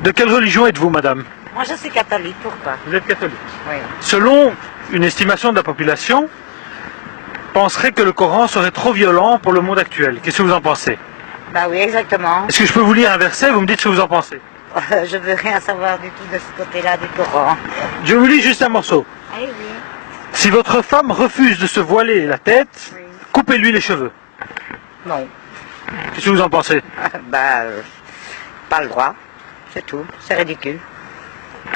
De quelle religion êtes-vous, madame? Moi, je suis catholique, pourquoi? Vous êtes catholique. Oui. Selon une estimation de la population, penserait que le Coran serait trop violent pour le monde actuel. Qu'est-ce que vous en pensez? Bah oui, exactement. Est-ce que je peux vous lire un verset? Vous me dites ce que vous en pensez. Je veux rien savoir du tout de ce côté-là du Coran. Je vous lis juste un morceau. Ah oui. Si votre femme refuse de se voiler la tête, Oui. coupez-lui les cheveux. Non. Qu'est-ce que vous en pensez? Pas le droit. C'est tout. C'est ridicule.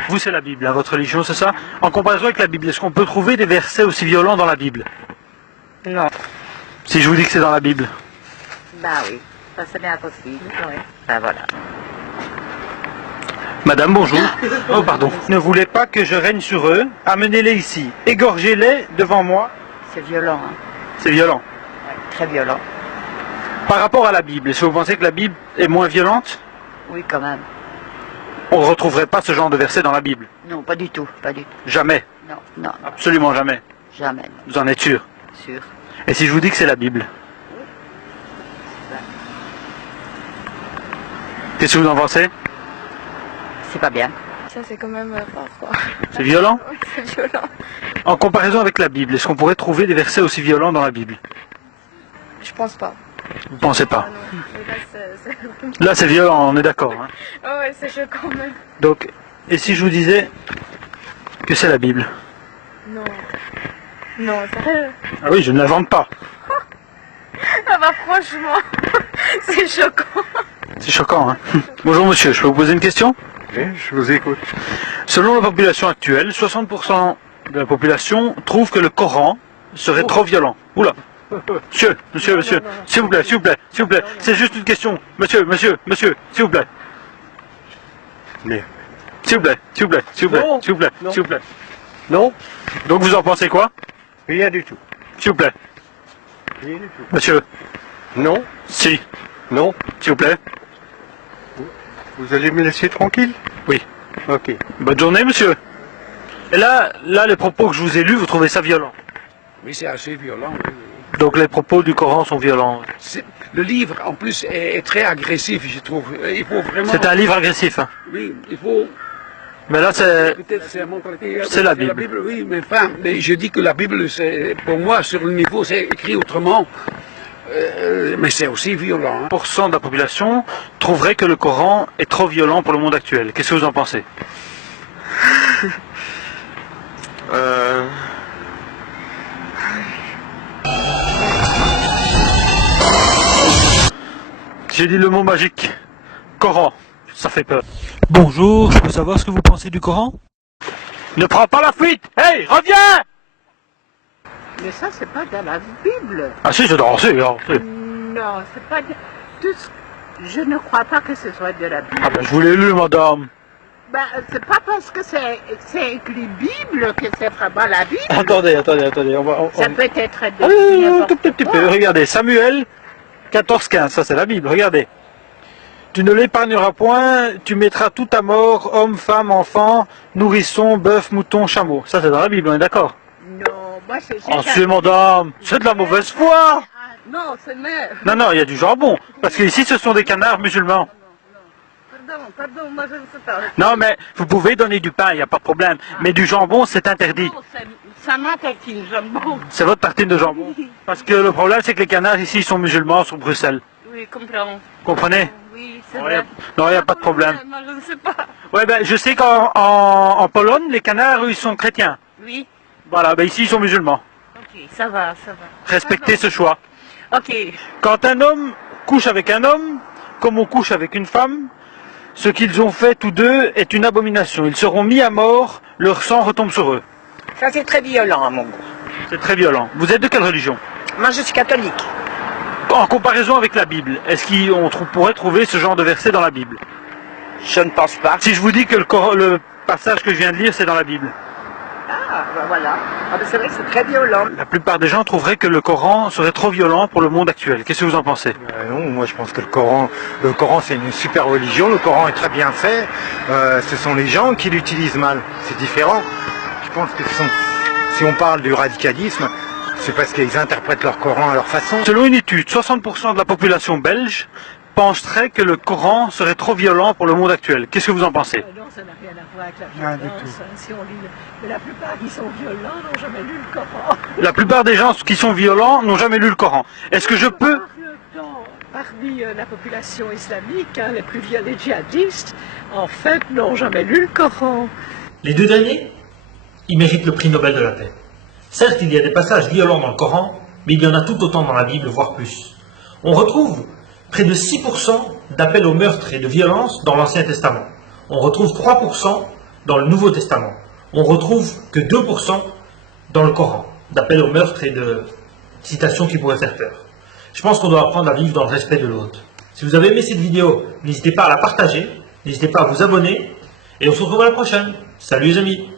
Vous, c'est la Bible, hein, votre religion, c'est ça? En comparaison avec la Bible, est-ce qu'on peut trouver des versets aussi violents dans la Bible? Non. Si je vous dis que c'est dans la Bible. Bah oui. Ça, c'est bien possible. Oui. Ben voilà. Madame, bonjour. Oh, pardon. Ne voulez pas que je règne sur eux? Amenez-les ici. Égorgez-les devant moi. C'est violent, hein. C'est violent. Ouais, très violent. Par rapport à la Bible, est-ce que vous pensez que la Bible est moins violente? Oui, quand même. On ne retrouverait pas ce genre de verset dans la Bible. Non, pas du tout. Pas du tout. Jamais. Non, non, Absolument jamais. jamais. Non. Vous en êtes sûr? Sûr. Et si je vous dis que c'est la Bible? Qu'est-ce que vous en pensez? C'est pas bien. Ça c'est quand même fort quoi. C'est violent? Oui, c'est violent. En comparaison avec la Bible, est-ce qu'on pourrait trouver des versets aussi violents dans la Bible? Je pense pas. Vous pensez pas? Ah non. Mais là c'est... Là, c'est violent, on est d'accord. Hein. Oh ouais, c'est choquant même. Donc, et si je vous disais que c'est la Bible? Non. Non, sérieux. Ah oui, je ne l'invente pas. Ah bah franchement, c'est choquant. C'est choquant, hein. Bonjour monsieur, je peux vous poser une question? Oui, je vous écoute. Selon la population actuelle, 60% de la population trouve que le Coran serait trop violent. Oula. Monsieur, s'il vous plaît, c'est juste une question. Monsieur, s'il vous plaît. Mais S'il vous plaît, Non. s'il vous plaît. non, Donc vous en pensez quoi? rien du tout. S'il vous plaît. Rien du tout. Monsieur, Non, si, non. s'il vous plaît. Vous allez me laisser tranquille? Oui. Ok. Bonne journée, monsieur. Et là, les propos que je vous ai lus, vous trouvez ça violent? Oui, c'est assez violent. Oui. Donc les propos du Coran sont violents. Le livre, en plus, est très agressif, je trouve. Il faut vraiment... C'est un livre agressif. Hein. Oui, il faut... Mais là, c'est... Peut-être c'est la mentalité... C'est la Bible. Oui, mais enfin, mais je dis que la Bible, c'est, pour moi, sur le niveau, c'est écrit autrement. Mais c'est aussi violent. Hein. 1% de la population trouverait que le Coran est trop violent pour le monde actuel. Qu'est-ce que vous en pensez? J'ai dit le mot magique. Coran. Ça fait peur. Bonjour, je peux savoir ce que vous pensez du Coran? Ne prends pas la fuite. Hey, reviens! Mais ça, c'est pas dans la Bible. Ah si, c'est dans... Non, c'est pas de... Je ne crois pas que ce soit de la Bible. Ah ben, je vous l'ai lu, madame. Ben, c'est pas parce que c'est écrit Bible que c'est vraiment la Bible. Attendez. Ça peut être Ah, de n'importe tout petit peu. quoi. Regardez, Samuel 14-15, ça c'est la Bible, regardez. Tu ne l'épargneras point, tu mettras tout à mort, homme, femme, enfant, nourrisson, bœuf, mouton, chameau. Ça c'est dans la Bible, on est d'accord? Non, moi c'est... Oh, c'est madame, c'est de la mauvaise foi. Non, c'est... Mais... Non, il y a du jambon. Parce qu'ici ce sont des canards musulmans. Pardon, moi je ne sais pas. Non, mais vous pouvez donner du pain, il n'y a pas de problème. Mais du jambon, c'est interdit. Non, ça m'a tartine, jambon. C'est votre tartine de jambon. Parce que le problème, c'est que les canards ici sont musulmans sur Bruxelles. Oui, comprends. Comprenez? Oui, c'est Ouais, vrai. non, il n'y a pas de problème. Moi je ne sais pas. Ouais, ben, je sais qu'en Pologne, les canards, eux, ils sont chrétiens. Oui, Voilà, ben ici, ils sont musulmans. ok, ça va. Respectez ce choix. Ok, Quand un homme couche avec un homme, comme on couche avec une femme, ce qu'ils ont fait tous deux est une abomination. Ils seront mis à mort, leur sang retombe sur eux. Ça, c'est très violent à mon goût. C'est très violent. Vous êtes de quelle religion? Moi, je suis catholique. En comparaison avec la Bible, est-ce qu'on pourrait trouver ce genre de verset dans la Bible? Je ne pense pas. Si je vous dis que le passage que je viens de lire, c'est dans la Bible. Ah, ben voilà. Ah, ben c'est vrai que c'est très violent. La plupart des gens trouveraient que le Coran serait trop violent pour le monde actuel. Qu'est-ce que vous en pensez? Non, moi je pense que le Coran c'est une super religion, le Coran est très bien fait, ce sont les gens qui l'utilisent mal, c'est différent. Je pense que si on parle du radicalisme, c'est parce qu'ils interprètent leur Coran à leur façon. Selon une étude, 60% de la population belge penserait que le Coran serait trop violent pour le monde actuel. Qu'est-ce que vous en pensez? Non, ça n'a rien à voir avec la Rien du violence. tout. Si on lit mais la plupart qui sont violents n'ont jamais lu le Coran. La plupart des gens qui sont violents n'ont jamais lu le Coran. Est-ce que je peux... Parmi la population islamique, les plus violents djihadistes, en fait, n'ont jamais lu le Coran. Les deux derniers, ils méritent le prix Nobel de la paix. Certes, il y a des passages violents dans le Coran, mais il y en a tout autant dans la Bible, voire plus. On retrouve près de 6% d'appels au meurtre et de violence dans l'Ancien Testament. On retrouve 3% dans le Nouveau Testament. On retrouve que 2% dans le Coran, d'appels au meurtre et de citations qui pourraient faire peur. Je pense qu'on doit apprendre à vivre dans le respect de l'autre. Si vous avez aimé cette vidéo, n'hésitez pas à la partager, n'hésitez pas à vous abonner, et on se retrouve à la prochaine. Salut les amis!